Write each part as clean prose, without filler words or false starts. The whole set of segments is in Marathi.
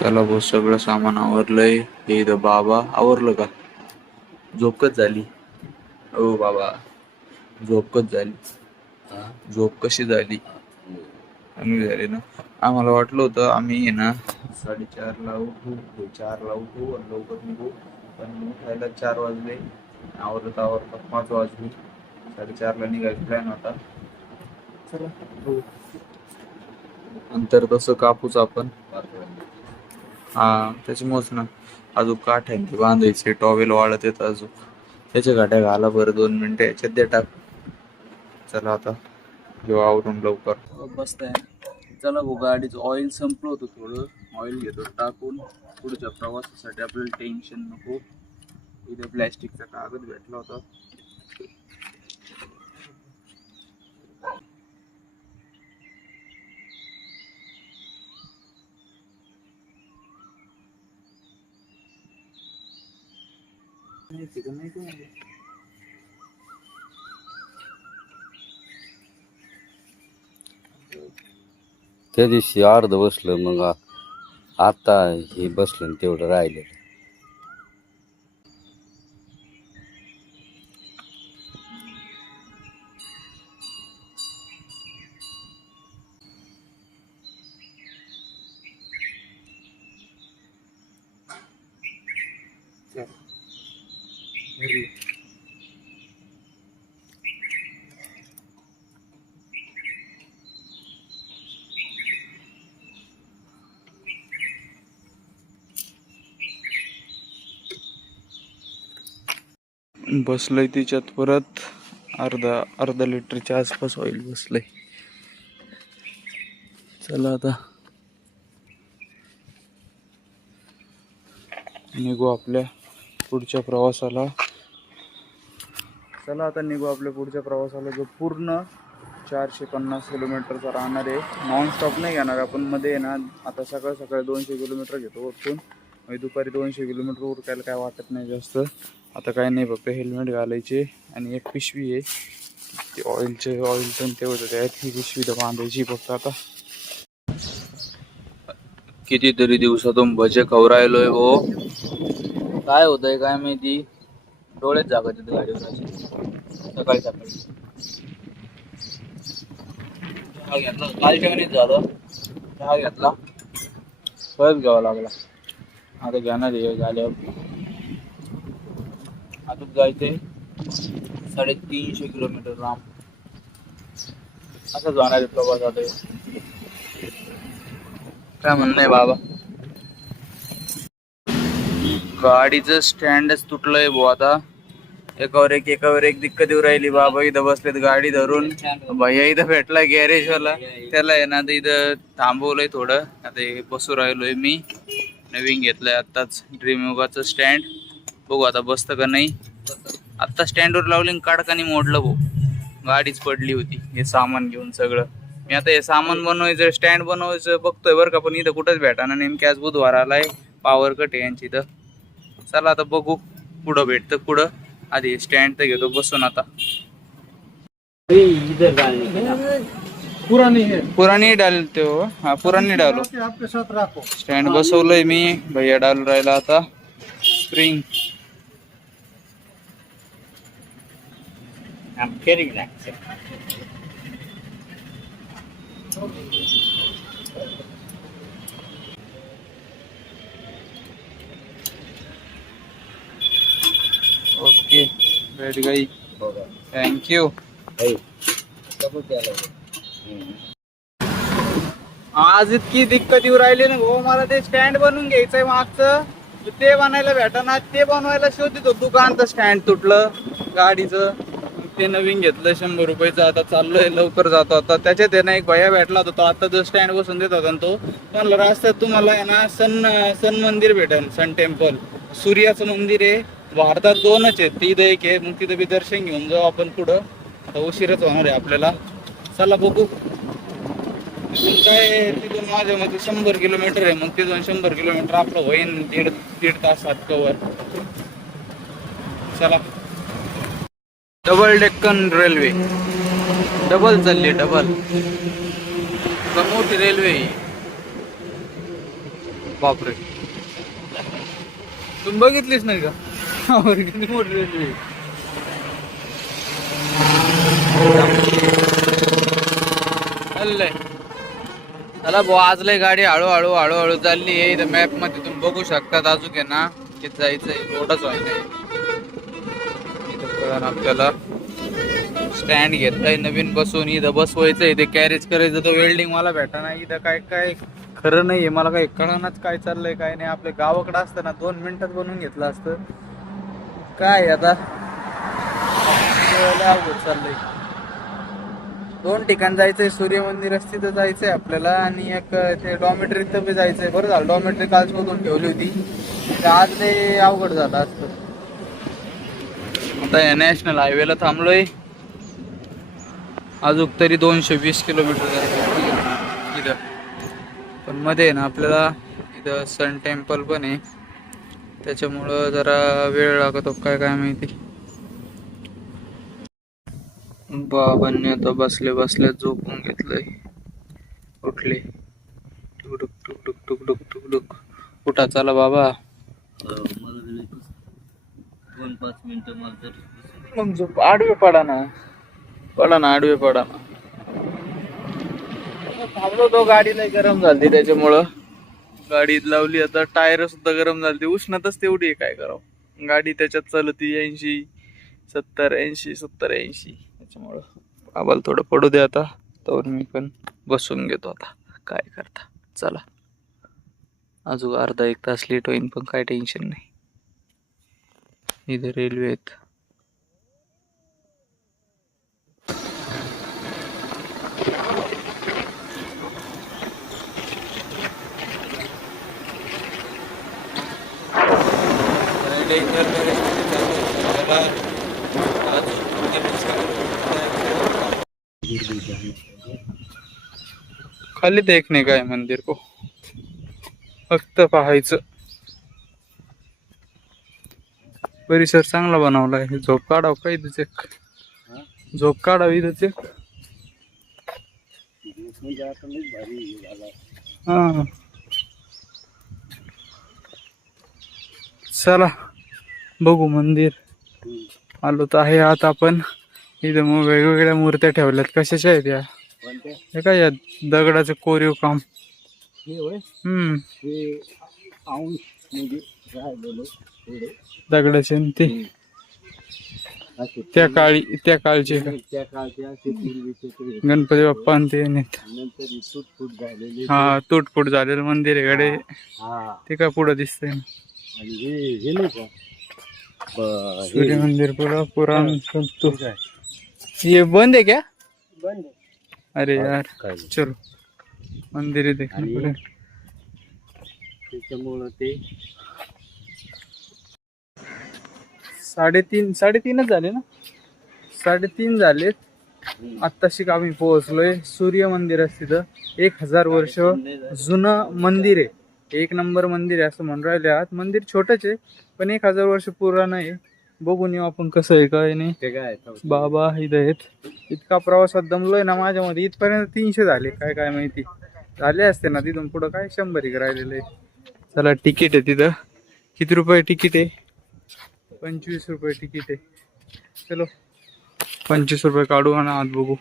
चला भाऊ, सगळं सामान आवरलंय. हे इथं बाबा आवरलं का? झोपकच झाली. ओ बाबा, झोपकच झाली. झोप कशी झाली? चांगली झाली ना. आम्हाला वाटलं होतं आम्ही आहे ना 4:30ला उठू, 4ला उठू आणि लवकर निघू, पण उठायला 4 वाजले. आवरत 5 वाजले. 4:30ला निघायचा प्लॅन होता. चला बघू. नंतर तसं कापूच आपण. हा, त्याच्यामुळेच ना. अजून काठ्यांची बांधायची, टॉवेल वाळत येत अजून. त्याच्या गाड्या घाला बरं 2 मिनिटं याच्यात द्या टाक. चला आता घेऊ आवरून लवकर. बसताय. चला भाऊ, गाडीचं ऑइल संपलं होतं थोडं. ऑइल घेतो टाकून. पुढच्या प्रवासासाठी आपल्याला टेन्शन नको. इथे प्लॅस्टिकचा कागद भेटला होता. त्या दिवशी अर्ध बसलं, मग आता हे बसलं तेवढं राहिलेलं. बसलंय तिच्यात परत अर्धा लिटरच्या आसपास ऑइल बसलंय. चला आता निघू आपल्या पुढच्या प्रवासाला. जो पूर्ण 450 किलोमीटरचा राहणार आहे. नॉनस्टॉप नाही घेणार आपण. मध्ये ना आता सकाळी 200 किलोमीटर घेतो वरतून. दुपारी 200 किलोमीटर उरकायला काय वाटत नाही जास्त. आता काय नाही, फक्त हेल्मेट घालायचे आणि एक पिशवी आहे. ते ऑइल पण तेवढं त्यात. ही पिशवी तर बांधायची फक्त. आता कितीतरी दिवसातून भजे खाऊ राहिलोय हो. काय होतंय काय माहिती, डोळेच जागत येते गाडीवर सकाळी. चहा घेतला कालच्या वेळीच झालं. चहा घेतला, परत घ्यावा लागला. आता घेणार आहे झाल्यावर. अजून जायचंय 350 किलोमीटर लांब. असं जाणार आहे प्रवास. आता काय म्हणणं आहे बाबा? गाडीचं स्टँडच तुटलंय भाऊ. आता एकावर एक दिक्कत येऊ राहिली. बाबा इथं बसलेत गाडी धरून. भैया इथं भेटला गॅरेजवाला. त्याला आहे ना इथं थांबवलंय थोडं. आता हे बसू राहिलोय मी. नवीन घेतलंय आत्ताच ड्रीम योगाचं स्टँड. बघू आता बसतं का नाही. आत्ता स्टँडवर लावली, काडकानी मोडलं भाऊ. गाडीच पडली होती. हे सामान घेऊन सगळं. मी आता हे सामान बनवायचं, स्टँड बनवायचं बघतोय बरं का, पण इथं कुठंच भेटाना. नेमक्याच बुधवार आलाय. पॉवर कट आहे यांची इथं. चला आता बघू पुढं भेटतं पुढं. आधी स्टँड तर घेतो बसून आता. पुरानी डालते हो. हा, पुरानी डालो. स्टँड बसवलंय मी. भैया डालू राहिला आता स्प्रिंग. ओके, बैठ गई. थँक्यू. आज इतकी दिक्कत येऊ राहिली ना भाऊ मला. ते स्टँड बनवून घ्यायचंय मागचं, ते बनायला भेटना. ते बनवायला शोधित होतो दुकानचं. स्टँड तुटलं गाडीचं. ते नवीन घेतलं 100 रुपयाचं. आता चाललोय, लवकर जातो आता. त्याच्यात आहे ना एक भैया भेटला होता. तो आता जो स्टँड बसून देत होता तो म्हणलं, रस्त्यात तुम्हाला आहे ना सन मंदिर भेटेल. सन टेम्पल, सूर्याचं मंदिर आहे. भारतात 2च आहेत. तिथं एक आहे. मग तिथं बी दर्शन घेऊन जाऊ आपण पुढं. आता उशीरच होणार आहे आपल्याला. चला बघू. काय तिथून माझ्या मध्ये 100 किलोमीटर आहे. मग तिथून 100 किलोमीटर आपलं होईन दीड तासात कवर. चला. Double Deccan railway. डबल चालली, डबल. मोठी रेल्वे. बापरे, तुम्ही बघितलीच नाही का? किती मोठी रेल्वे. चाललंय चला भाऊ, आज लय गाडी हळूहळू हळूहळू चालली आहे. इथं मॅप मध्ये तुम्ही बघू शकतात. अजून आहे ना किती जायचंय, रोडच व्हायचंय. इथं कळण आपल्याला स्टँड घेतलाय नवीन बसून, इथं बसवायचंय. ते कॅरेज करायचं तर वेल्डिंग मला भेटा ना. इथं काय काय खरं नाहीये, मला काही कळणाच काय चाललंय काय नाही. आपल्या गावाकडे असतं ना 2 मिनिटात बनवून घेतलं असतं. काय आता अवघड चाललंय. 2 ठिकाण जायचंय. सूर्य मंदिर तिथं जायचंय आपल्याला, आणि एक ते डॉमेट्री बी जायचंय. बरं झालं डॉमेट्री काल शोधून ठेवली होती, आज लय अवघड झालं असतं. आता या नॅशनल हायवेला थांबलोय. अजून तरी 220 किलोमीटर जायचं इथं. पण मध्ये आहे ना आपल्याला इथं सन टेम्पल पण आहे, त्याच्यामुळं जरा वेळ लागतो काय काय माहिती. बाबांनी आता बसले बसल्या झोपून घेतलंय. उठले. टुकडुक टुकडुक टुकडुक टुकडुक. उठा चला बाबा. 2-5 मिनिटं मग झोप. आडवे पडा ना, आडवे पडा ना. थांबलो तो, गाडी लय गरम झाली त्याच्यामुळं गाडीत लावली. आता टायर सुद्धा गरम झाली. उष्णताच तेवढी आहे, काय करावं. गाडी त्याच्यात चालती 80 70 80 70 80. त्याच्यामुळं आम्हाला थोडं पडू दे आता, तर मी पण बसून घेतो आता. काय करता चला. अजून अर्धा 1 तास लेट होईन, पण काय टेन्शन नाही. इथे रेल्वे आहेत. खाली देखणे काय मंदिर को, फक्त पाहायचं. परिसर चांगला बनवलाय. झोप काढाव काय इथंच एक, झोप काढावी इथंच एक. हा चला बघू मंदिर. आलो तर आहे आता आपण. इथं मग वेगवेगळ्या मूर्त्या ठेवल्यात. कशाच्या आहेत या? हे काय या दगडाचं कोरीव काम. दगडाचे ते त्या काळचे गणपती बाप्पा ते हा तुटफुट झालेलं मंदिर आहे गडे. ते काय पुढं दिसतंय सूर्य मंदिर पूरा पुराण संतो. ये बंद है क्या? बंद है. अरे यार चलो मंदिर है देखने पड़े. त्याच्यामुळं ते 3:30 झाले ना, 3:30 झालेत. आत्ताशी आम्ही पोहोचलोय. सूर्य मंदिर आहे तिथं. 1000 वर्ष जुनं मंदिर आहे. 1 नंबर मंदिर आहे असं म्हणून राहिले आहात. मंदिर छोटच आहे पण 1000 वर्ष पुराण आहे. बघून येऊ आपण कसं आहे काय नाही. बाबा इथं आहेत. इतका प्रवासात दमलोय ना माझ्यामध्ये. इथपर्यंत 300 झाले, काय काय माहिती झाले असते ना. तिथून पुढं काय 100 राहिलेलं आहे. चला तिकीट आहे तिथं. किती रुपये तिकीट आहे? 25 रुपये तिकीट आहे. चलो 25 रुपये काढू आणि आत बघू.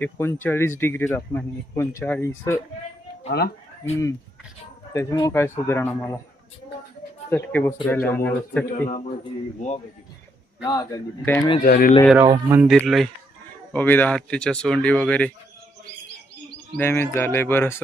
$39 तापमान. 39 ना. त्याच्यामुळे काय सुधारणा मला. चटके बसू राहिले आम्हाला. चटके डॅमेज झालेलं आहे राव मंदिर लय. वगैरे हत्तीच्या सोंडी वगैरे डॅमेज झालंय बरस.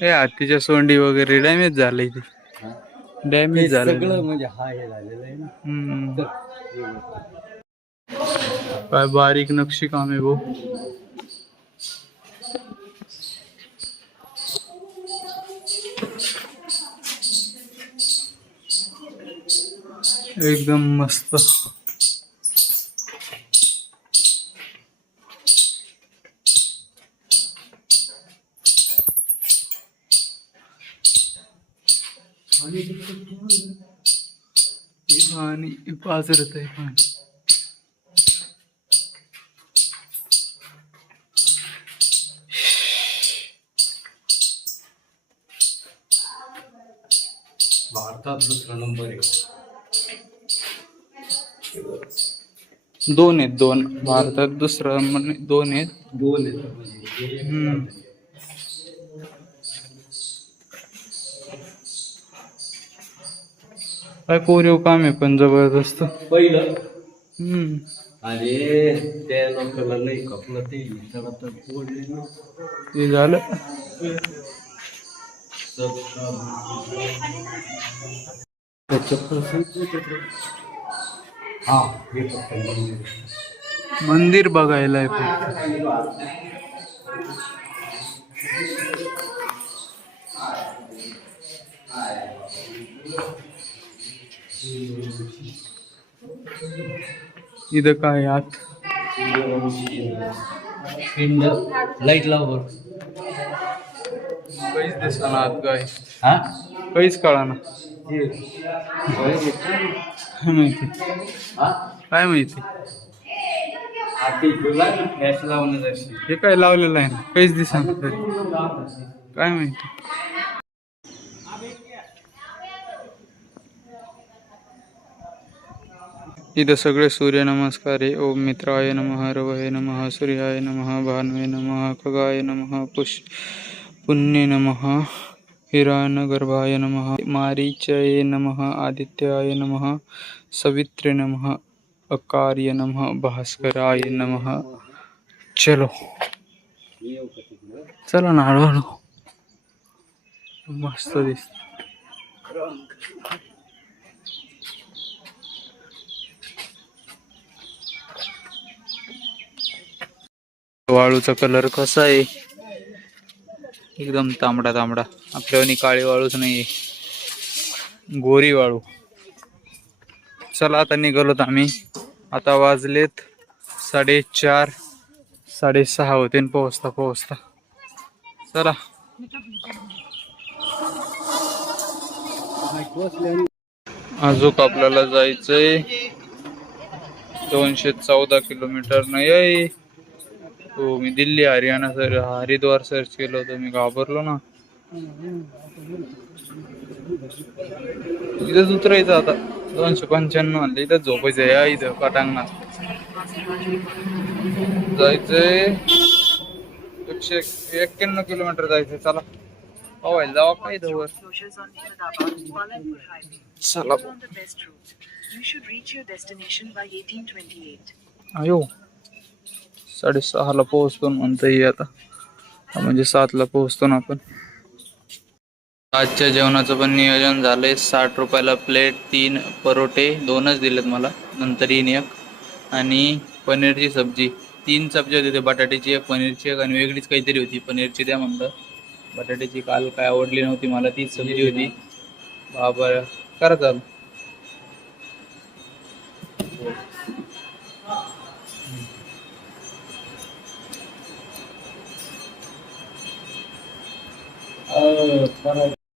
हे हत्तीच्या सोंडी वगैरे डॅमेज झालंय. ते डॅमेज झालं म्हणजे हा हे झालेलं आहे ना. काय बारीक नक्षी काम आहे भाऊ. एकदम मस्त. आणि पाजरत आहे पाणी. भारतात दुसरा नंबर आहे. दोन आहेत, दोन. भारतात दुसरा नंबर, दोन आहेत. दोन आहेत म्हणजे हम्म. काय कोरीव काम आहे पण जबरदस्त. पहिलं. हम्म. अरे त्या लोकांना नाही खपलं ते त्याला तर बोलले ना. ते झालं. हा हे फक्त मंदिर. मंदिर बघायला आहे फक्त. इथं काय आत पिंड लाईट लाव. काहीच दिसना आत काय. हा काहीच कळाना. काय माहिती, हा काय माहिती. गॅस लावून जायची. हे काय लावलेलं आहे ना, काहीच दिसना. काय माहिती. इथं सगळे सूर्यनमस्कार आहे. ओम मित्राय नमः, रवये नमः, सूर्याय नमः, भानवे नमः, खगाय नमः, पुण्य नमः, हिरण्यगर्भाय नमः, मारीचये नमः, आदित्याय नमः, सवित्रे नमः, अकार्य नमः, भास्कराय नमः. चलो चला ना, हळूहळू. मस्त दिसत. वाळूचा कलर कसा आहे, एकदम तांबडा तांबडा. आपल्यावानी काळी वाळूच नाहीये, गोरी वाळू. चला आता निघालोत आम्ही. आता वाजलेत 4:30, 6:30 होते पोहोचता पोहोचता. चला. अजून आपल्याला जायचंय 214 किलोमीटर. नाही हो, मी दिल्ली हरियाणा हरिद्वार सर्च केलं होतं, मी घाबरलो ना. इथंच उतरायचं आता. 295 आणलं. इथंच झोपायचं या इथं पटांगणात. जायचंय 191 किलोमीटर जायचंय. चला पावायला जावा काय वर. चला अयो 6:30 पोहोचतो म्हणता येईल आता, म्हणजे 7 पोहोचतो ना आपण. आजच्या जेवणाचं पण नियोजन झालंय. 60 रुपयाला प्लेट, 3 परोठे, 2च दिलेत मला, नंतर येईन एक. आणि पनीरची सब्जी. 3 सब्जी होती, बटाट्याची एक, पनीरची एक, आणि वेगळीच काहीतरी होती. पनीरची द्या म्हणलं, बटाट्याची काल काय आवडली नव्हती मला, तीच सब्जी होती. बाबा करा चालू.